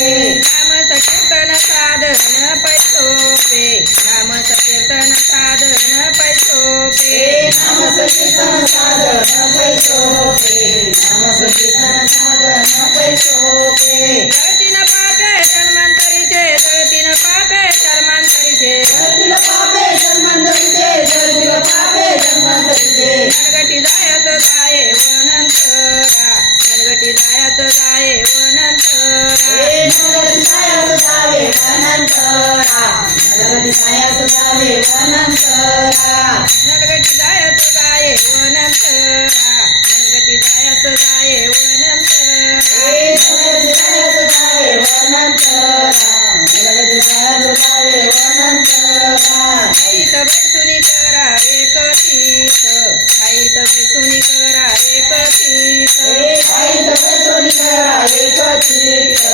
नाम संकीर्तन साधन पैसोपे नाम संकीर्तन साधन पैसोपे नाम संकीर्तन साधन पैसोपे नाम संकीर्तन साधन पैसोपे जळतीन पापे जन्मांतरीचे जळतीन पापे जन्मांतरीचे जळतील पापे जन्मांतरीचे जळतील पापे जन्मांतरीचे मनगटी जायच जाये वनंतरा मनगटी जायच जाये वनंतरा नरगती सायास जावे वनंतरा नरगती सायास जावे वनंतरा मनगटी जायच जाये वनंतरा मनगटी जायच जाये वनंतरा नरगती सायास जावे वनंतरा नरगती सायास जावे वनंतरा आईत बैसुनी करा एक तीत आईत बैसुनी करा एक तीत आईचं पैसोनी करा एक चित्त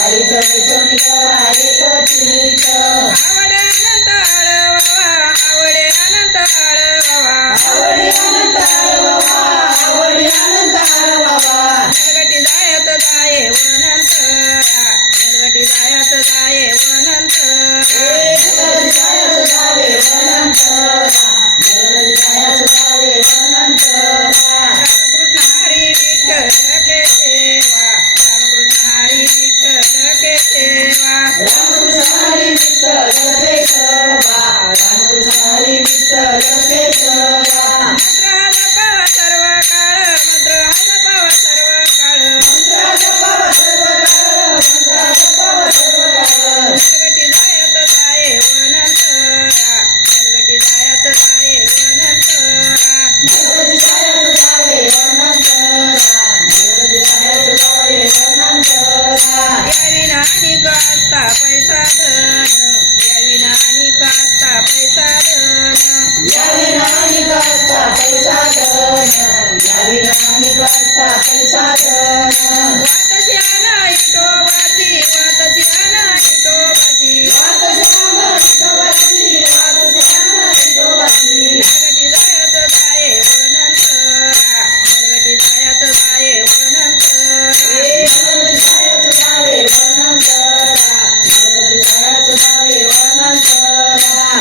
आईचं पैसोनी करा एक चित्त आवडे अनंत आळवावा आवडे अनंत आळवावा आवडी अनंत आळवावा आवडी अनंत आळवावा मनगटी जायत जाये वनंतरा मनगटी जायत जाये वनंतरा नरगती सायास जावे वनंतरा नरगती सायास जावे वनंतरा रामकृष्ण हरी विठ्ठल के सेवा रामकृष्ण हरी विठ्ठल के सेवा रामकृष्ण हरी विठ्ठल के सेवा रामकृष्ण हरी विठ्ठल के सेवा मंत्र हा जपावा सर्व काळ मंत्र हा जपावा सर्व काळ मंत्र जपावा सर्व काळ मंत्र जपावा सर्व काळ मनगटी जायत जाये वनंतरा मनगटी जायत जाये वनंतरा नरगती सायास जावे वनंतरा नरगती सायास जावे वनंतरा यावी नानी कास्ता पैसा धन यावी नानी कास्ता पैसा धन यावी नानी करता पैसा धन यावी नानी करता पैसा धन वातशी आना इटोबाची वातशी आना इटोबाची वात श्याम विठोबाची वात श्याम विठोबाची मनगटी जायत जाये वनंतरा मनगटी जायत जाये वनंतरा नरगती सायास जावे वनंतरा नरगती सायास जावे वनंतरा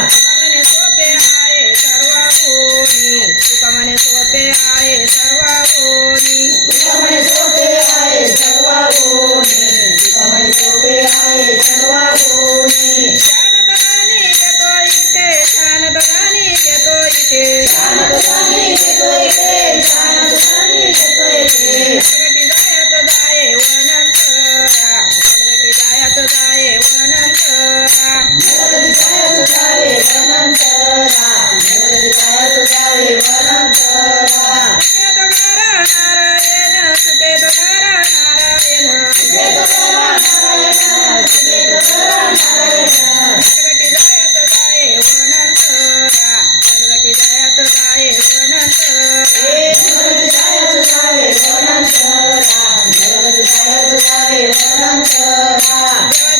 तुका म्हणे सोपे आहे सर्व गुणी तुका म्हणे सोपे आहे सर्व गुणी तुका म्हणे सोपे आहे सर्व गुणी तुका म्हणे सोपे आहे सर्व गुणी शानत गाणी घेतो इथे शानत गाणी घेतो इथे शानतसानी येतोय ते शानतसानी येतोय ते मनगटी जायत जाये वनंतरा मनगटी जायत जाये वनंतरा नरगती सायास जावे वनंतरा नरगती सायास जावे वनंतरा सुखेत घर नारायण सुखेत घर नारायण सुखेत करा नारायण सुखेत करा नारायण मनगटी जायत जाये वनंतरा मनगटी जायत जाये वनंतरा नरगती सायास जावे वनंतरा नरगती सायास जावे वनंतरा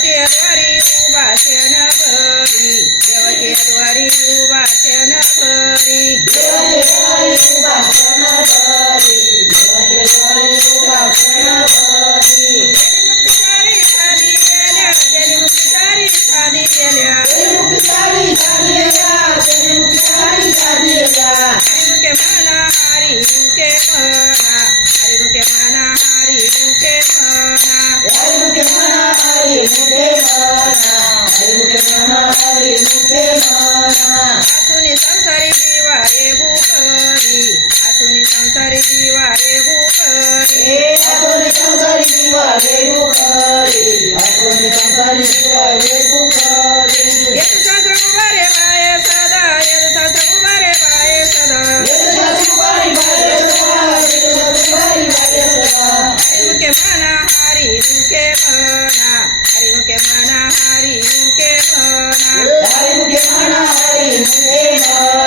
देवाची द्वारी उभा शेण भरी देवाची द्वारी उभा शेण भरी देवाचे द्वारी उभा क्षण भरी देवाचे द्वारी उभा क्षण भरी मुक्तिचारी खाली गेल्या त्याने मुक्तिचारी खाली गेल्या तेरी मुक्तिचारी झालेल्या तेरी मुक्तिचारी झालेल्या हरिमुखे म्हणा हरी मुखे म्हणा हरिमुखे म्हणा हरी मुखे म्हणा हरी मुखे म्हणा हरी मुखे म्हणा हरी मुखे म्हणा हरी मुखे म्हणा आसुनी संसारी दिवा रे भूकरी आसुनी संसारी दिवा रे भूकरी आठवणी संसारी दिवा वेगू करी आठवणी संसारी दिवा वेगू करी येत शास्त्र उभारे बाये सदा येत शास्त्र उभारे बाये सदा वेदना सुपारी बाये सदा वेदना सुपारी बाये सदा हरिमुखे म्हणा हरी मुखे म्हणा हरिमुखे म्हणा हरी मुखे म्हणा हरी मुखे म्हणा हरी मुखे म्हणा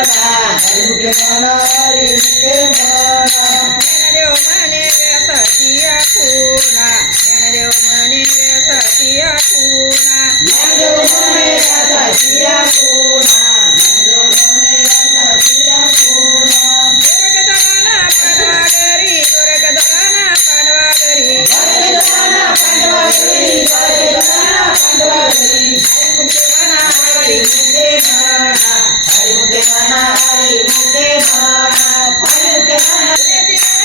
हरी मुखे म्हणा हरी मुखे म्हणा ज्ञानदेव म्हणे व्यासाची आठवणा ज्ञानदेव म्हणे व्यासाची आठवणा ज्ञानदेव म्हणे व्यासाची आठवणा ज्ञानदेव म्हणे व्यासाची आठवणा गोरखधराना पांडवागरी गोरखधराना पांडवागरी गोरखधराना पांडवागरी म्हणा हरिमुखे म्हणा हरिमुखे म्हणा हरिमुखे म्हणा